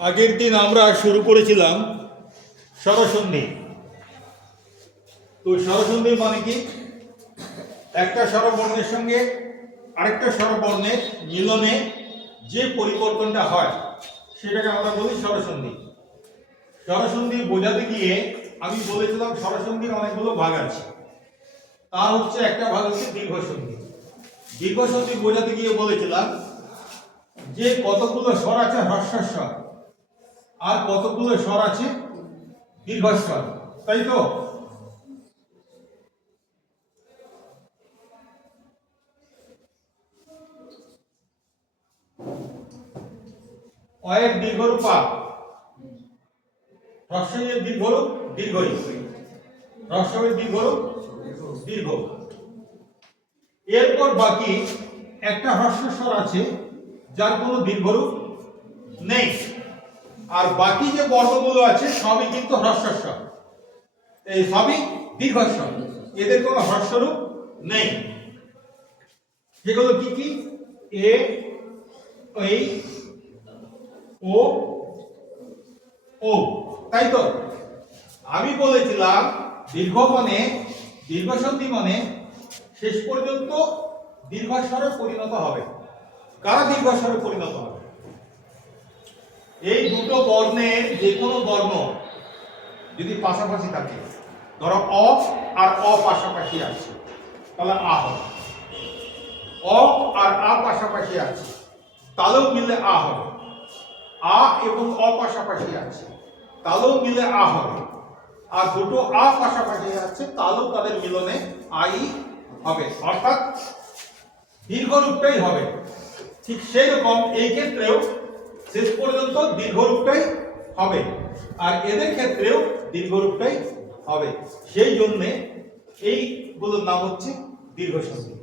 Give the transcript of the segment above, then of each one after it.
আগের দিন আমরা শুরু করেছিলাম স্বরসন্ধি। তো স্বরসন্ধি মানে কি? একটা স্বরবর্ণের সঙ্গে আরেকটা স্বরবর্ণের মিলনে যে পরিবর্তনটা হয় সেটাকে আমরা বলি স্বরসন্ধি। স্বরসন্ধি বোঝাতে গিয়ে আমি বলেছিলাম স্বরসন্ধির অনেকগুলো ভাগ আছে। তার হচ্ছে একটা ভাগ হচ্ছে দীর্ঘসন্ধি। দীর্ঘসন্ধি বোঝাতে গিয়ে বলেছিলাম যে কতগুলো স্বর আছে হ্রস্বস্বর আর কতগুলো স্বর আছে দীর্ঘস্বর, তাই তো? অয়ের দীর্ঘরূপ আ, হ্রস্বের দীর্ঘরূপ দীর্ঘই, হ্রস্বের দীর্ঘরূপ দীর্ঘ। এরপর বাকি একটা হ্রস্বস্বর আছে যার কোনো দীর্ঘরূপ নেই, আর বাকি যে বর্ণগুলো আছে সবই কিন্তু হ্রস্বস্বর, এই সবই দীর্ঘস্বর, এদের কোনো হ্রস্বরূপ নেই। যেগুলো কি কি? এ, এই, ও, ও, তাই তো? আমি বলেছিলাম দীর্ঘ মানে দীর্ঘসন্ধি মানে শেষ পর্যন্ত দীর্ঘস্বরে পরিণত হবে। কারা দীর্ঘস্বরে পরিণত হবে? এই দুটো বর্ণের যে কোনো বর্ণ যদি পাশাপাশি থাকে, ধরো অ আর অ পাশাপাশি আছে, তাহলে আ হবে। অ আর আ পাশাপাশি আছে, তালেও মিলে আ হবে। আ এবং অ পাশাপাশি আছে, তালেও মিলে আ হবে। আর দুটো আ পাশাপাশি আছে, তালেও তাদের মিলনে আই হবে, অর্থাৎ দীর্ঘরূপটাই হবে। ঠিক সেই রকম এই ক্ষেত্রেও শেষ পর্যন্ত দীর্ঘরূপটাই হবে, আর এদের ক্ষেত্রেও দীর্ঘরূপটাই হবে। সেই জন্যে এইগুলোর নাম হচ্ছে দীর্ঘসন্ধি।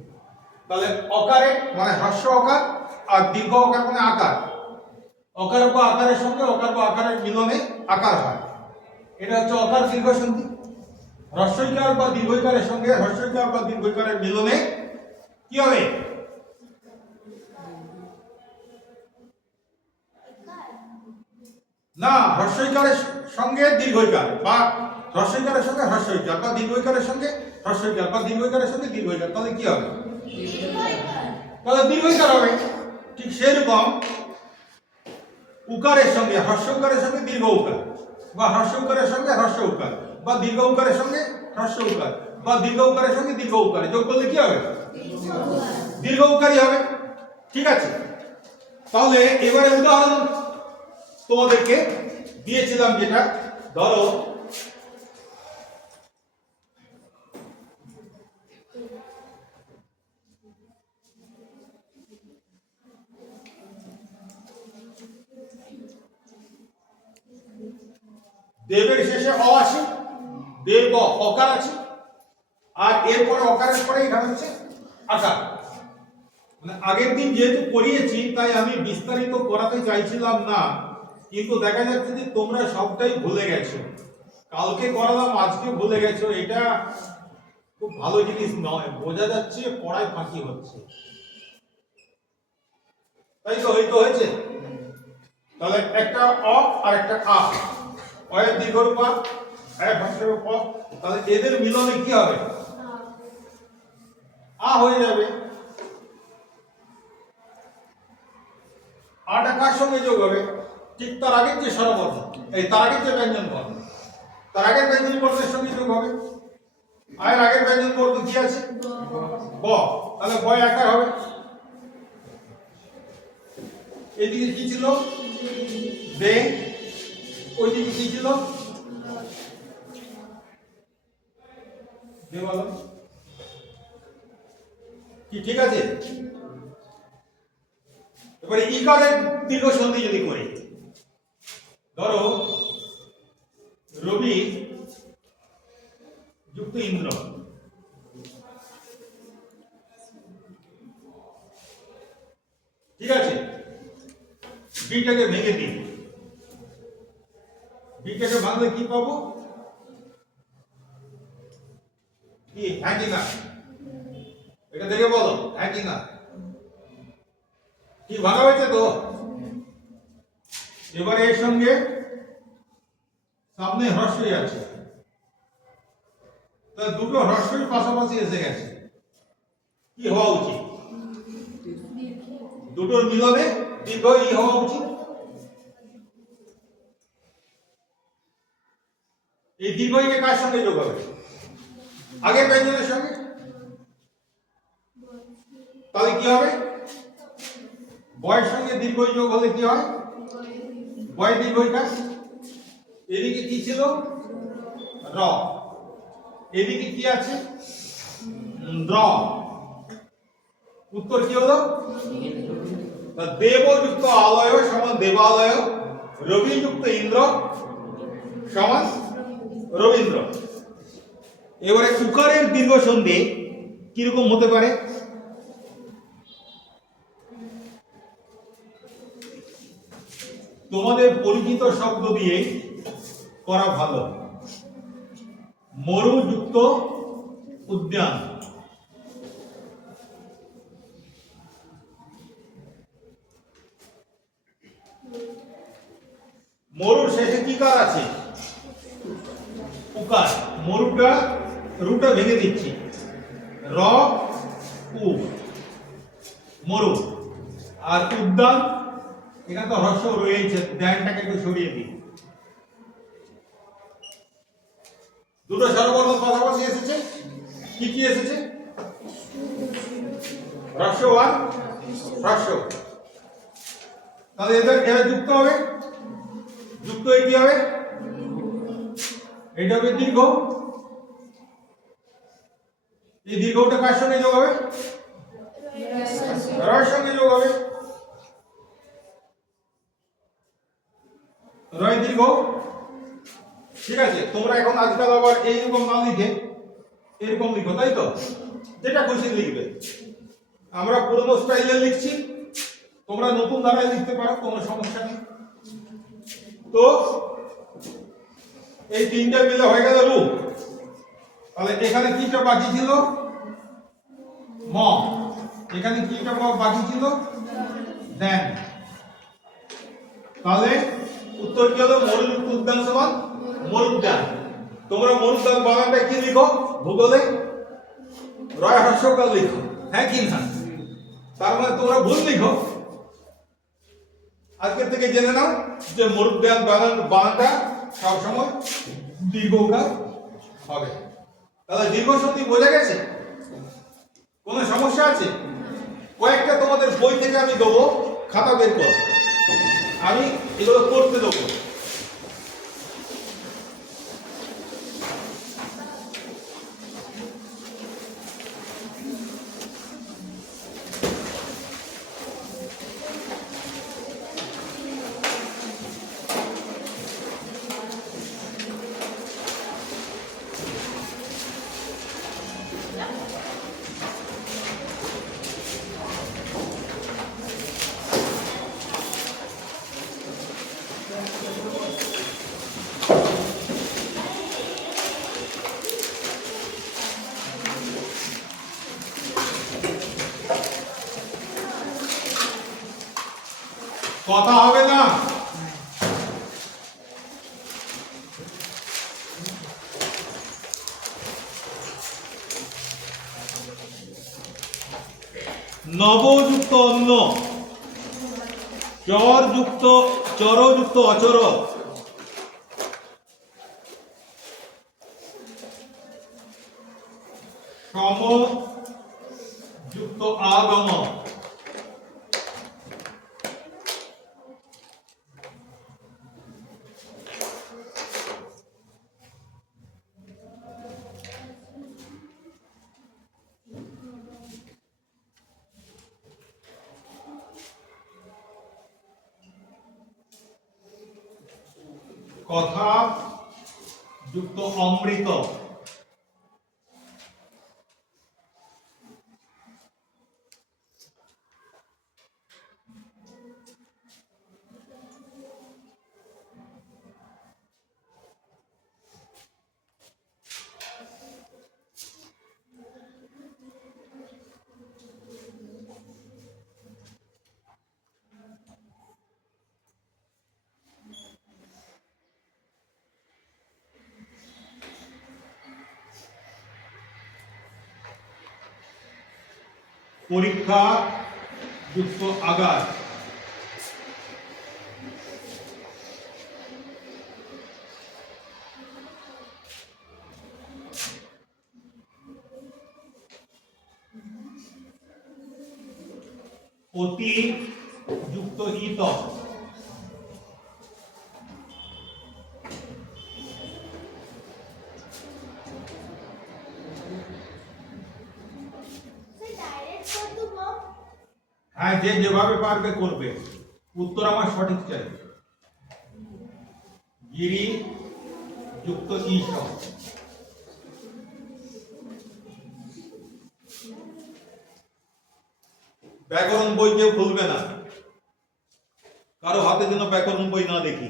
তাহলে অকারে মানে হ্রস্ব অকার আর দীর্ঘ অকার মানে আকার। অকার বা আকারের সঙ্গে অকার বা আকারের মিলনে আকার হয়, এটা হচ্ছে অকার দীর্ঘসন্ধি। হ্রস্বইকার বা দীর্ঘইকারের সঙ্গে হ্রস্বইকার বা দীর্ঘইকারের মিলনে কি হবে? না, হ্রস্বইকারের সঙ্গে দীর্ঘইকার বা হ্রস্বইকারের সঙ্গে হ্রস্বইকার বা দীর্ঘইকারের সঙ্গে হ্রস্বইকার বা দীর্ঘইকারের সঙ্গে দীর্ঘইকার, তাহলে কি হবে? তাহলে দীর্ঘইকার হবে। ঠিক সেরকম উকারের সঙ্গে হ্রস্ব উকারের সঙ্গে দীর্ঘ উকার, বা হ্রস্ব উকারের সঙ্গে হ্রস্ব উকার, বা দীর্ঘ উকারের সঙ্গে হ্রস্ব উকার, বা দীর্ঘ উকারের সঙ্গে দীর্ঘ উকার যোগ করলে কি হবে? দীর্ঘ উকারই হবে। ঠিক আছে, তাহলে এবারে উদাহরণ তোমাদেরকে দিয়েছিলাম, যেটা ধরো দেবের শেষে অ আছে, দেব অকার আছে, আর এরপরে অকারের পরে এখানে হচ্ছে আকার। মানে আগের দিন যেহেতু পড়িয়েছি তাই আমি বিস্তারিত করাতে চাইছিলাম না, কিন্তু দেখা যাচ্ছে যে তোমরা সবটাই ভুলে গেছো। কালকে করালাম, আজকে ভুলে গেছো, এটা খুব ভালো জিনিস নয়। বোঝা যাচ্ছে পড়ায় ফাঁকি হচ্ছে, তাই তো? হয়েছে। তাহলে একটা অ আর একটা আ, অয়ের দীর্ঘরূপ আ, এক হ্রস্বরূপ অ, তাহলে এদের মিলনে কি হবে? আ হয়ে যাবে। আটা কার সঙ্গে যোগ হবে? ঠিক তার আগের যে স্বরবর্ণ, এই তার আগের যে ব্যঞ্জন বর্ণ, তার আগের ব্যঞ্জন বর্ণের সঙ্গে যোগ হবে। আয়ের আগের ব্যঞ্জন বর্ণ কি আছে? ব, তাহলে ব একার হবে। এইদিকে কি ছিল? বে, ওইদিকে কি ছিল? বে বলো কি? ঠিক আছে। এবারে ইকারের দীর্ঘ সন্ধি যদি করি, ধরো রবি যুক্ত ইন্দ্র, ঠিক আছে? বিটাকে ভেঙে দিই, বিটাকে ভাঙলে কি পাবো? কি? হ্যাঁ কি না? এটা দেখে বলো, হ্যাঁ কি না? কি ভাঙা হয়েছে তো? এবারে এর সঙ্গে সামনে হ্রস্বই আছে, তা দুটো হ্রস্বই পাশাপাশি এসে গেছে, কি হওয়া উচিত? দুটোর মিলনে দীর্ঘ ই হওয়া উচিত। এই দীর্ঘ ইকে কার সঙ্গে যোগ হবে? আগের ব্যঞ্জনের সঙ্গে। তাহলে কি হবে? বয়ের সঙ্গে দীর্ঘ ই যোগ হলে কি হয়? বয় দীর্ঘ ইটা। এদিকে কি ছিল? র। এদিকে কি আছে? দ্র। উত্তর কি হলো? দেবযুক্ত আলয় সমান দেবালয়, রবিযুক্ত ইন্দ্র সমান রবীন্দ্র। এবারে উকারের দীর্ঘ সন্ধি কিরকম হতে পারে? তোমাদের পরিচিত শব্দ দিয়ে করা ভালো। মরুযুক্ত উদ্যান। মরুর শেষে কি কার আছে? উকার। মরুটা রুটা ভেঙে দিচ্ছি, র উ, মরু। আর উদ্যান, এখানে তো হ্রস্ব রয়েছে, দ্যানটাকে একটু সরিয়ে দিই। দুটো স্বরবর্ণ পাশাপাশি এসেছে, কি কি এসেছে? হ্রস্ব আর হ্রস্ব। তাহলে এরা যুক্ত হবে, যুক্ত হয়ে কি হবে? এটা হবে দীর্ঘ। এই দীর্ঘটা কার সঙ্গে যোগ হবে? রয়ের সঙ্গে যোগ হবে। রয় দীর্ঘ। ঠিক আছে, তোমরা এখন আজকাল আবার এইরকম না লিখে এরকম লিখো, তাই তো? যেটা খুশি লিখবে। আমরা পুরনো স্টাইলে লিখছি, তোমরা নতুন ধারায় লিখতে পারো, কোনো সমস্যা নেই। তো এই তিনটা মিলে হয়ে গেল রূপ। তাহলে এখানে কিটা বাকি ছিল? ম। এখানে কিটা বাকি ছিল? দেন। তাহলে উত্তর কি হলো? মরুযুক্ত উদ্যান সমান মরুদ্যান। তোমরা মরুদ্যান বানানটা কি লিখো ভূগোলে? রয় হর্ষকাল লিখো, হ্যাঁ কি না? তার মানে তোমরা ভুল লিখো। আজকে থেকে জেনে নাও যে মরুদ্যান বানানটা সবসময় দীর্ঘকার হবে। তাহলে দীর্ঘ সন্ধি বোঝা গেছে? কোনো সমস্যা আছে? কয়েকটা তোমাদের বই থেকে আমি দেবো, খাতা বের কর, আমি এগুলো করতে দেবো। কথা হবে না। নবযুক্ত অন্য, চরযুক্ত চরযুক্ত অচর, সমযুক্ত আগম, কথা যুক্ত অমৃত, পরীক্ষা যুক্ত আগার। অতি যুক্ত ইত। হ্যাঁ, যে যেভাবে পারবে করবে, উত্তর আমার সঠিক চাই। গিরি যুক্ত ঈশ। ব্যাকরণ বই কেউ খুলবে না, কারো হাতে যেন ব্যাকরণ বই না দেখি।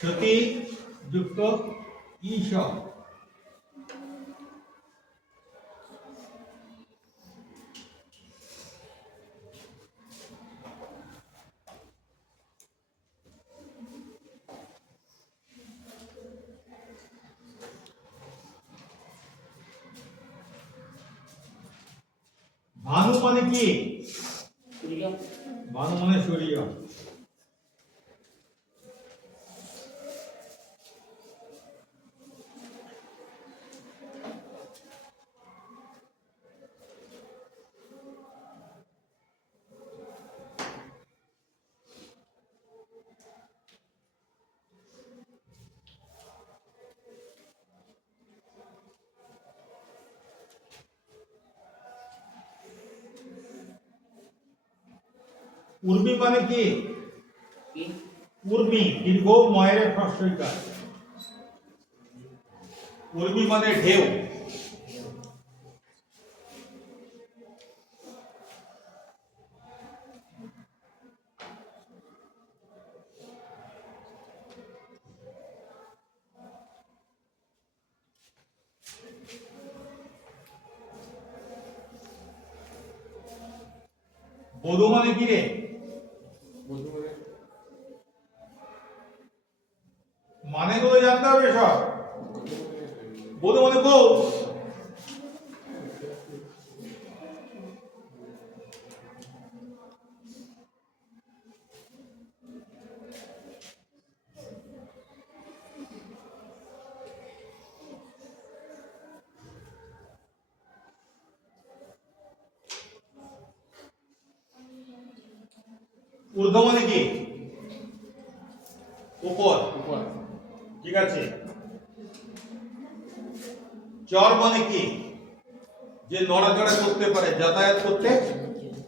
সতী যুক্ত ঈশ। ভানু মানে কি? ভানু মানে সূর্য। উর্মি মানে কি? উর্মি দীর্ঘ ময়ের হ্রস্বইকার। উর্মি মানে ঢেউ। বধূ মানে কি রে? মানে গুলো জানতে হবে সব। বধূ মানে বউ। ঊর্ধ্ব মানে কি? উপর। ঠিক আছে। চর মানে কি? যে নড়াচড়া করতে পারে, যাতায়াত করতে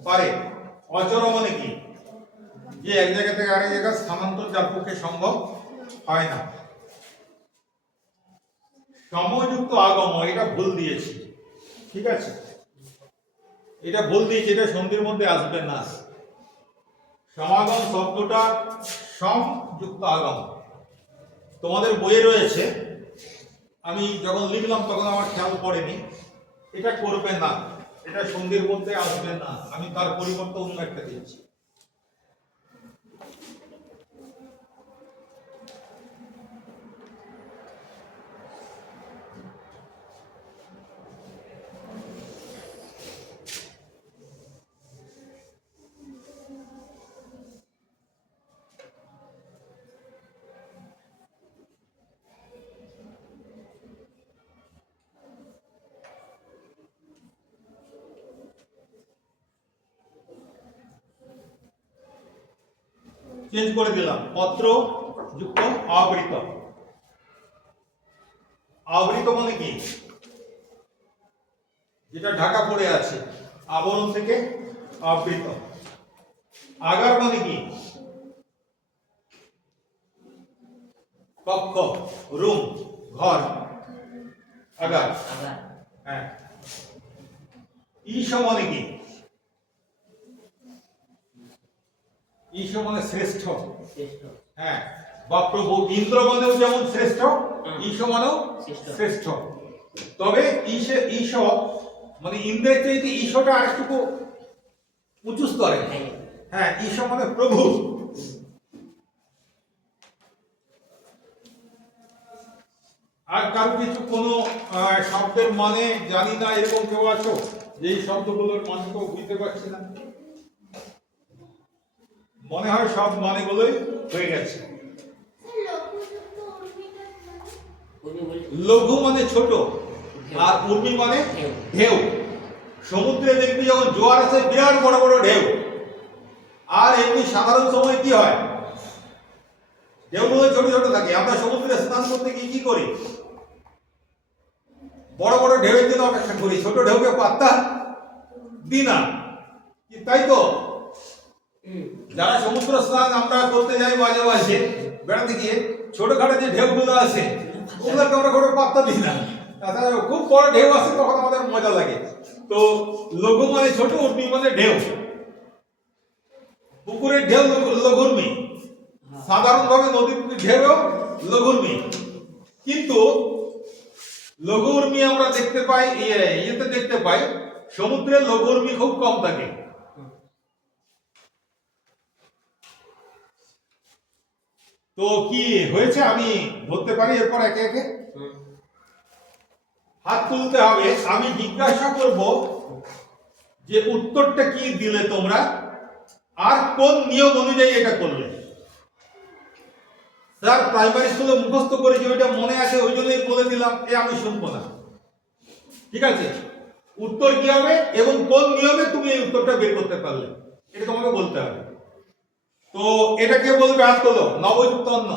পারে। অচর মানে কি? যে এক জায়গা থেকে আরেক জায়গায় স্থানান্তর যার পক্ষে সম্ভব হয় না। সমযুক্ত আগম, এটা ভুল দিয়েছি। ঠিক আছে, এটা ভুল দিয়েছি, এটা সন্ধির মধ্যে আসবে না। সমাগম শব্দটা সমযুক্ত আগম তোমাদের বইয়ে রয়েছে, আমি যখন লিখলাম তখন আমার খেয়াল পড়েনি। এটা করবে না, এটা সন্ধির মধ্যে আসবে না, আমি তার পরিবর্তে অন্য একটা দিয়েছি। চেঞ্জ করে দিলাম, পত্র যুক্ত আবৃত। আবৃত মানে কি? যেটা ঢাকা পড়ে আছে, আবরণ থেকে আবৃত। আগার মানে কি? কক্ষ, রুম, ঘর, আগার। হ্যাঁ। ঈশ মানে কি? ঈশ মানে শ্রেষ্ঠ। শ্রেষ্ঠ। হ্যাঁ, বা প্রভু ইন্দ্র মানেও যেমন শ্রেষ্ঠ, ঈশ মানেও শ্রেষ্ঠ। তবে ঈশ মানে ইন্দ্রের চাইতে ঈশটা আরেকটু উঁচু স্তরে। হ্যাঁ, ঈশ মানে প্রভু। আর কারো কিছু কোনো শব্দের মানে জানি না এরকম কেউ আছো যে এই শব্দগুলোর মানে কেউ বুঝতে পারছি না? মনে হয় সব মানেগুলোই হয়ে গেছে। লঘু মানে ছোট, আর উর্মি মানে ঢেউ। সমুদ্রে দেখবি যখন জোয়ার আসে বিরাট বড় বড় ঢেউ, আর এমনি সাধারণ সময় কি হয়, ঢেউগুলো ছোট ছোট থাকে। আমরা সমুদ্রে স্নান করতে গিয়ে কি করি? বড় বড় ঢেউয়ের জন্য অপেক্ষা করি, ছোট ঢেউকে পাত্তা দিই না, তাই তো? যারা সমুদ্র স্নান আমরা করতে যাই মাঝে মাঝে বেড়াতে গিয়ে, ছোটখাটো যে ঢেউগুলো আছে ওগুলোকে আমরা কোনো পাত্তা দিই না। খুব বড় ঢেউ আসে তখন আমাদের মজা লাগে। তো লঘু মানে ছোট, উর্মি মানে ঢেউ। পুকুরের ঢেউ লঘুর্মি, সাধারণভাবে নদীর ঢেউ লঘুর্মি। কিন্তু লঘুর্মি আমরা দেখতে পাই ইয়েতে দেখতে পাই, সমুদ্রে লঘুর্মি খুব কম থাকে। তো কি হয়েছে আমি ধরতে পারি এরপর একে একে? হাত তুলতে হবে, আমি জিজ্ঞাসা করব যে উত্তরটা কি দিলে তোমরা, আর কোন নিয়ম অনুযায়ী এটা করলে। স্যার প্রাইমারি স্কুলে মুখস্থ করেছি, ওইটা মনে আছে ওই জন্যই বলে দিলাম, আমি শুনবো না। ঠিক আছে, উত্তর কি হবে এবং কোন নিয়মে তুমি এই উত্তরটা বের করতে পারলে এটা তোমাকে বলতে হবে। তো এটা কে বলবে? হাত তোলো। নবযুক্ত অন্ন।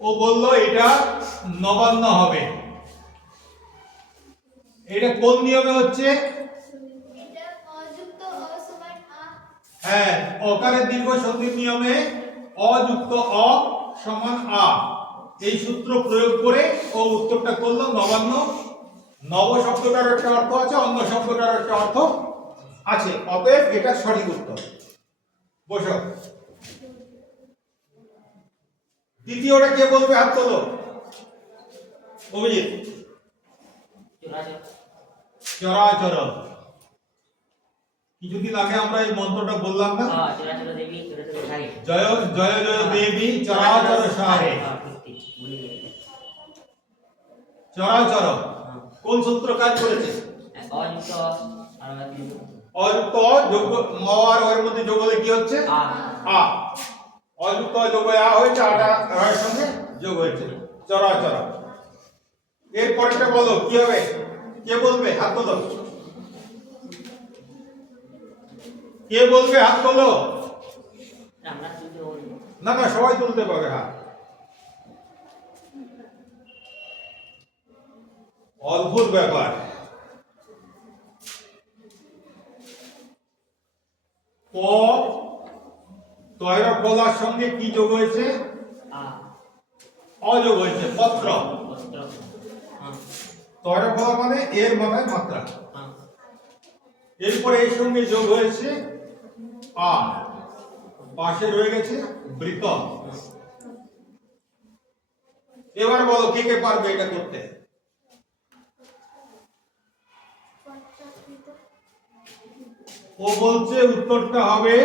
ও বললো এটা নবান্ন হবে। এটা কোন নিয়মে হচ্ছে? হ্যাঁ, অকারের দীর্ঘ সন্ধির নিয়মে অযুক্ত অ সমান আ, এই সূত্র প্রয়োগ করে ও উত্তরটা করলো নবান্ন। নব শব্দটার একটা অর্থ আছে, অন্য শব্দটার একটা অর্থ আছে, অতএব এটা সঠিক উত্তর। বসো। দ্বিতীয়টা কে বলবে? হাত তোলো। অভিজিৎ। চরাচর। কিছুদিন আগে আমরা এই মন্ত্রটা বললাম না? জয় জয় জয় দেবী চরাচর সারে। চরাচর কোন সূত্র কাজ করেছে? অযুক্ত যোগ ম আর ওর মধ্যে যোগ হলে কি হচ্ছে? আ। অযুক্ত যোগ আ হয়েছে, আটা এর সঙ্গে যোগ হয়েছে, চরাচর। এর পরেরটা বলো কি হবে? কে বলবে? হাত তোলো। কে বলবে? হাত তোলো। না না, সবাই তুলতে পারবে হাত। অদ্ভুত ব্যাপার। প তয়রা পলার সঙ্গে কি যোগ হয়েছে? অযোগ হয়েছে, পত্র। তয়রা পলা মানে এর মাথায় মাত্রা। এরপরে এর সঙ্গে যোগ হয়েছে আ, পাশে রয়ে গেছে বৃত। এবার বলো কে কে পারবে এটা করতে? ও বলছে উত্তরটা হবে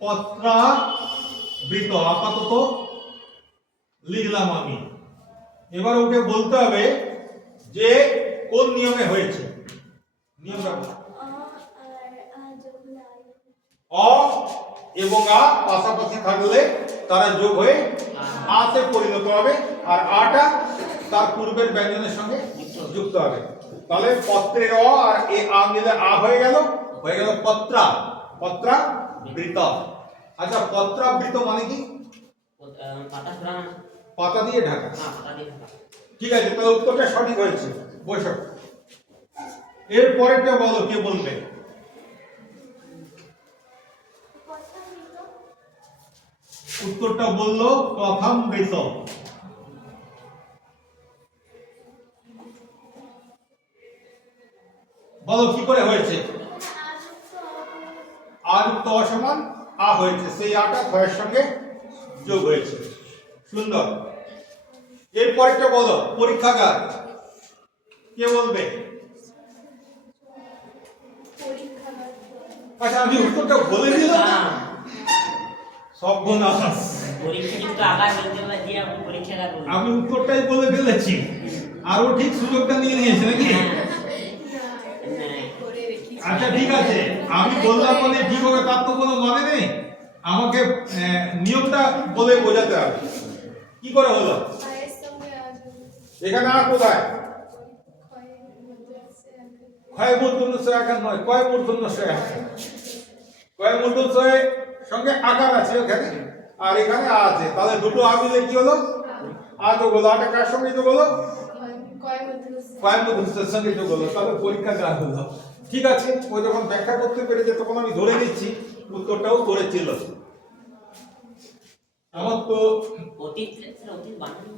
পত্রাবৃত। আপাতত লিখলাম আমি। এবার ওকে বলতে হবে যে কোন নিয়মে হয়েছে। নিয়মটা অ এবং আ পাশাপাশি থাকলে তারা যোগ হয়ে আতে পরিণত হবে, আর আটা তার পূর্বের ব্যঞ্জনের সঙ্গে যুক্ত হবে। তাহলে পত্রের অ আর এ আ মিলে আ হয়ে গেল পত্রা। পত্রাবৃত। আচ্ছা, পত্রাবৃত মানে কি? পাতা দিয়ে ঢাকা। ঠিক আছে, তাহলে উত্তরটা সঠিক হয়েছে। বসো। এর পরেরটা বলো কে বলবে? উত্তরটা বললো কথামৃত। বলো কি করে হয়েছে? আ যুক্ত অ সমান আ হয়েছে, সেই আটা ক্ষয়ের সঙ্গে যোগ হয়েছে। সুন্দর। এরপরেটা বলো, পরীক্ষাগার। কে বলবে? আচ্ছা, আমি উত্তরটা বলে দিলাম। সর্বনাশ, আমি উত্তরটাই বলে ফেলেছি, আরো ঠিক সুযোগটা নিয়ে নিয়েছে নাকি? আচ্ছা ঠিক আছে, আমি বললাম মানে ঠিক হবে তার তো কোনো মানে নেই, আমাকে নিয়মটা বলে বোঝাতে হবে। কি করে হলো? এখানে আর কোথায় ক্ষয় মূর্ধন্য স আকার নয়, কয় মূর্ধন্য স আকার, কয় মূর্ধন্য স সঙ্গে আকার আছে ওখানে, আর এখানে আ আছে, তাহলে দুটো আ মিলে কি হলো? আ যোগ হলো। আটা কার সঙ্গে যোগ হলো? কয় মূর্ধন্য স সঙ্গে যোগ হলো, তাহলে পরীক্ষাগার হলো। ঠিক আছে, ওই যখন ব্যাখ্যা করতে পেরেছে তখন আমি ধরে নিচ্ছি উত্তরটাও করেছিল। আমার তো অতীত বানান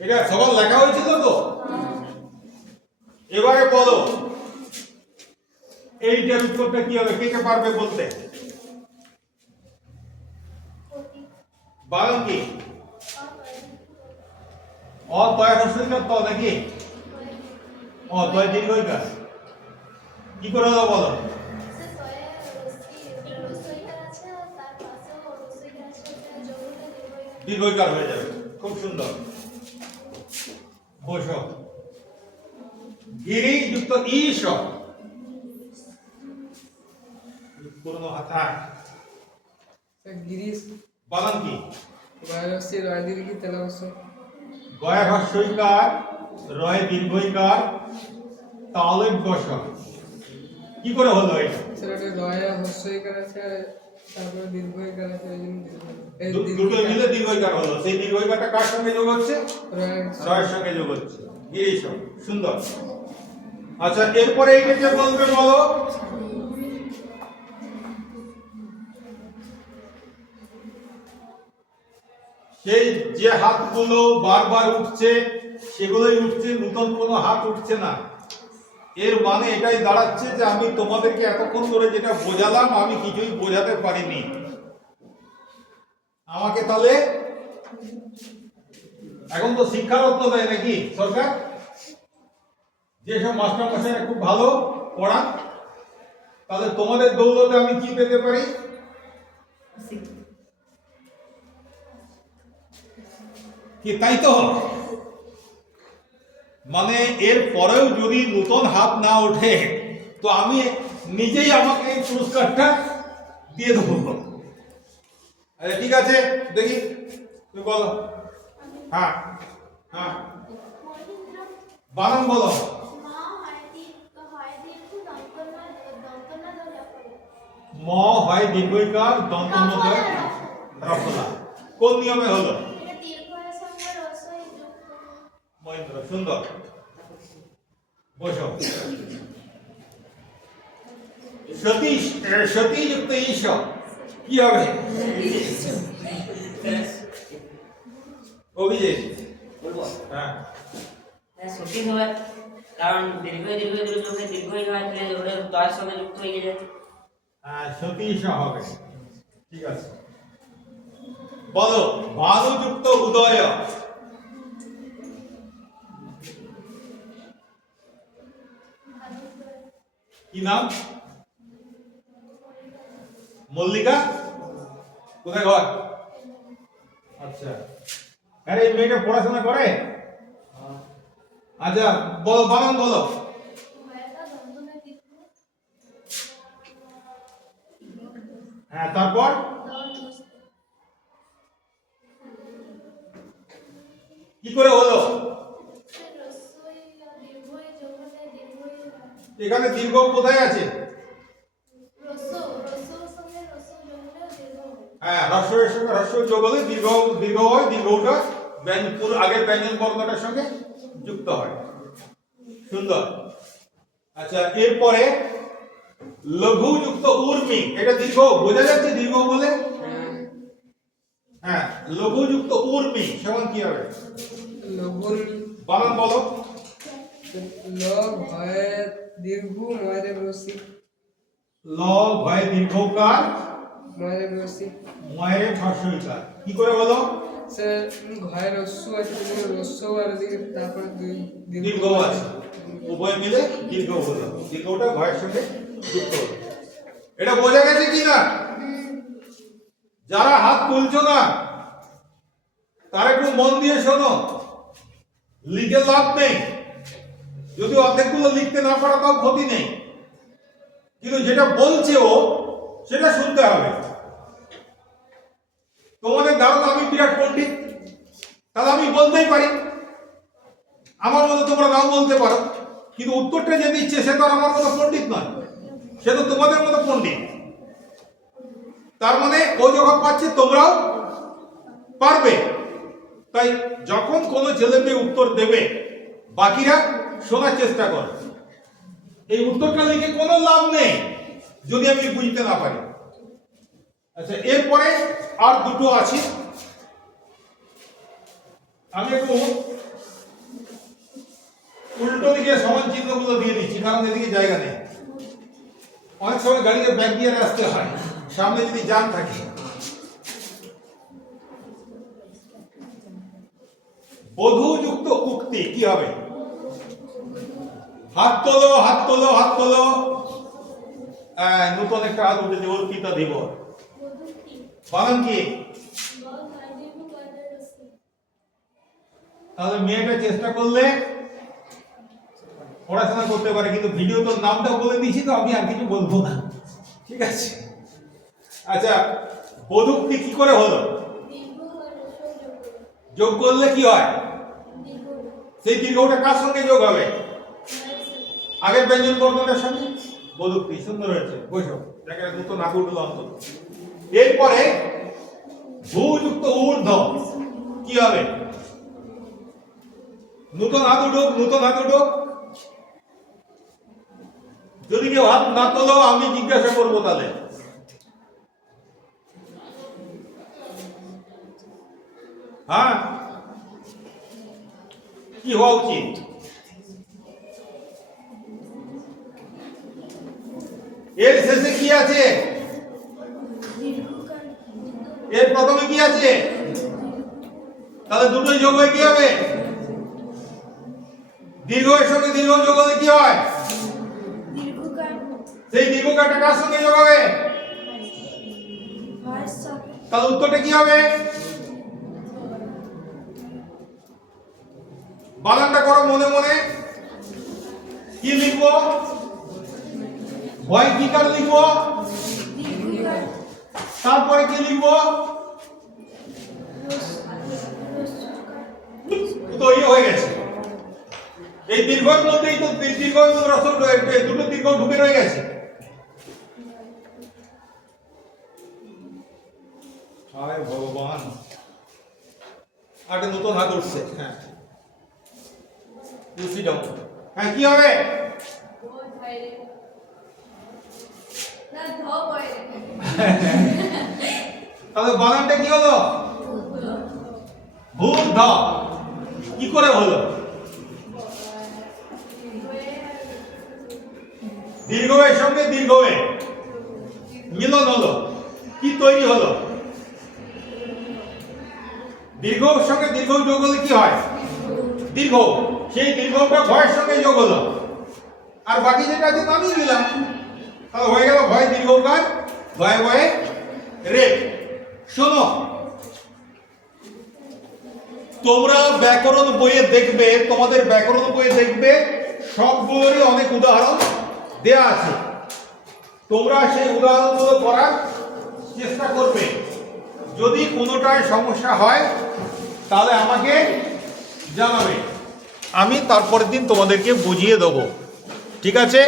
এটা সবার লেখা হয়েছিল তো। এবারে বলো এইটার উত্তরটা কি হবে, কে কে পারবে বলতে? বাগান কি অতয় হস্যইকার ত নাকি? অতয় দীর্ঘইকার। কি করে হলো বলো? দীর্ঘইকার হয়ে যাবে, খুব সুন্দর। বসো। গিরি যুক্ত ঈশ পূর্ণ হাতা গিরিশ বাগান কি? বায়োসি রয় দীর্ঘি তেলাবস গয় হস্যইকার রয় দীর্ঘইকার তালব বস। কি করে হলো এটা? সেটা রয় হস্যইকার আছে আর তারপরে দীর্ঘইকার আছে, এই জন্য দুটো মিলে দীর্ঘইকার হলো, সেই দীর্ঘইকারটা কার সঙ্গে যোগ হচ্ছে? রয়ের সঙ্গে যোগ হচ্ছে। গিরিশ, সুন্দর। আচ্ছা, এরপরে এইটা যে বলবে বলো, সেই যে হাতগুলো বারবার উঠছে সেগুলোই উঠছে, নতুন কোনো হাত উঠছে না। এর মানে এটাই দাঁড়াচ্ছে যে আমি তোমাদেরকে এতক্ষণ ধরে যেটা বোঝালাম আমি কিছুই বোঝাতে পারিনি। আমাকে তাহলে এখন তো শিক্ষারত্ন দেয় নাকি সরকার, যেসব মাস্টার মশাইরা খুব ভালো পড়ান, তাহলে তোমাদের দৌলতে আমি কি পেতে পারি? কি তাই তো? মানে এর পরেও যদি নতুন হাত না ওঠে তো আমি নিজেই আমাকে এই পুরস্কারটা দিয়ে দেবো। আচ্ছা ঠিক আছে, দেখি তুমি বলো। হ্যাঁ হ্যাঁ, বানান বলো। ম হয় দীর্ঘইকার, দন্তন্য রফলা। কোন নিয়মে হলো? মহেন্দ্র, সুন্দর। বসো। সতীশ, সতী যুক্ত ঈশ কি হবে? অভিজিৎ বলবো? হ্যাঁ সঠিক হবে, কারণ দীর্ঘ দীর্ঘ দীর্ঘ যোগে দীর্ঘই হয়, তাহলে ওটা দয়ের সঙ্গে যুক্ত হয়ে যায়। সতীশ হবে, ঠিক আছে। বলো ভানুযুক্ত উদয়। কি নাম? মল্লিকা। কোথায় ঘর? আচ্ছা, আরে এই মেয়েটা পড়াশোনা করে? আচ্ছা বলো, বানান বলো। হ্যাঁ, তারপর কি করে হলো? এখানে দীর্ঘ কোথায় আছে? হ্যাঁ, হ্রস্বের সঙ্গে হ্রস্ব যোগ হলে দীর্ঘ দীর্ঘ হয়, দীর্ঘটা পুরো আগের ব্যঞ্জন বর্ণটার সঙ্গে যুক্ত হয়। সুন্দর। আচ্ছা, এরপরে লঘু যুক্ত উর্মি, এটা দীর্ঘ, বোঝা যাচ্ছে দীর্ঘ বলে? হ্যাঁ, লঘু যুক্ত উর্মি সমান কি হবে? লঘুর বানান বলো। ল ভয় দীর্ঘ ময়রে রসি ল ভয় দীর্ঘকার ময়রে রসি ময়ের হর্ষইকার, কি করে বলো? স্যার ঘয়ের রস্য আছে তুমি রস্য আর দিকে তারপর দীর্ঘ আছে, উভয় মিলে দীর্ঘ হলো, দীর্ঘটা ভয়ের সঙ্গে যুক্ত হলো। এটা বোঝা গেছে কি না? যারা হাত তুলছো না তারা একটু মন দিয়ে শোনো, লিখে লাভ নেই, যদি অর্ধেকগুলো লিখতে না পারো তাও ক্ষতি নেই, কিন্তু যেটা বলছে ও সেটা শুনতে হবে। তোমাদের ধারণা আমি বিরাট পণ্ডিত, তাহলে আমি বলতেই পারি, আমার মতো তোমরা নাও বলতে পারো, কিন্তু উত্তরটা যে দিচ্ছে সে তো আর আমার মতো পণ্ডিত নয়, সে তো তোমাদের মতো পণ্ডিত। তার মানে ও যখন পাচ্ছে তোমরাও পারবে। তাই যখন কোনো ছেলে মেয়ে উত্তর দেবে বাকিরা শোনার চেষ্টা কর, এই উত্তরটা লিখে কোনো লাভ নেই যদি আমি বুঝতে না পারি। আচ্ছা, এরপরে আর দুটো আছে, আমি একটু উল্টো দিকে সমান চিহ্নগুলো দিয়ে দিচ্ছি, কারণ এদিকে জায়গা নেই। অনেক সময় গাড়িতে ব্যাগ দিয়ে আসতে হয়, সামনে যদি জ্যাম থাকে। বধূযুক্ত উক্তি কি হবে? হাত তোলো, হাত তোলো, হাত তোলো। নতুন একটা হাত উঠেছে, অর্পিতা দিব। বানান কি? তাহলে মেয়েটা চেষ্টা করলে পড়াশোনা করতে পারে, কিন্তু ভিডিও তো নামটা বলে দিয়েছি, তো আমি আর কিছু বলবো না, ঠিক আছে? আচ্ছা, বধূক্তি কি করে হলো? যোগ করলে কি হয়? সেই দীর্ঘটা কার সঙ্গে যোগ হবে? আগের ব্যঞ্জন বর্ণটার সঙ্গে। বধূক্তি সুন্দর হয়েছে, বসো, দেখে দুটো নাক উঠলো অন্তত। এরপরে ভূযুক্ত ঊর্ধ্ব কি হবে? নতুন হাত উঠুক, নতুন হাত উঠুক। যদি কেউ হাত না তোলো আমি জিজ্ঞাসা করবো তাহলে। হ্যাঁ, কি হওয়া উচিত? এর শেষে কি আছে? এর প্রথমে কি আছে? তাহলে দুটোই যোগ হয়ে কি হবে? দীর্ঘের সঙ্গে দীর্ঘ যোগ হলে কি হয়? সেই দীর্ঘকারটা কার সঙ্গে যোগ হবে? তাহলে উত্তরটা কি হবে? বানানটা করো মনে মনে। কি লিখবো? ভয় কি কার লিখবো? তারপরে কি লিখবো? তো এই হয়ে গেছে। এই দীর্ঘের মধ্যেই তো দীর্ঘ এবং হ্রস্ব দুটো দীর্ঘ ঢুকে রয়ে গেছে। হায় ভগবান, আগে নতুন হাত উঠছে। হ্যাঁ, তুলসী যাও। হ্যাঁ, কি হবে? তাহলে বানানটা কি হলো? ভূধ। কি করে হলো? দীর্ঘের সঙ্গে দীর্ঘে মিলন হলো, কি তৈরি হলো? দীর্ঘের সঙ্গে দীর্ঘ যোগ হলে কি হয়? দীর্ঘ। সেই দীর্ঘটা ভয়ের সঙ্গে যোগ হলো, আর বাকি যেটা আছে নামিয়ে দিলাম, তাহলে হয়ে গেল ভয় দীর্ঘকার, ভয়ে ভয়ে রেপ। শোনো, তোমরা ব্যাকরণ বইয়ে দেখবে, তোমাদের ব্যাকরণ বইয়ে দেখবে সবগুলোরই অনেক উদাহরণ দেয়া আছে। তোমরা সেই উদাহরণগুলো করার চেষ্টা করবে। যদি কোনোটায় সমস্যা হয় তাহলে আমাকে জানাবে, আমি তারপরের দিন তোমাদেরকে বুঝিয়ে দেবো, ঠিক আছে?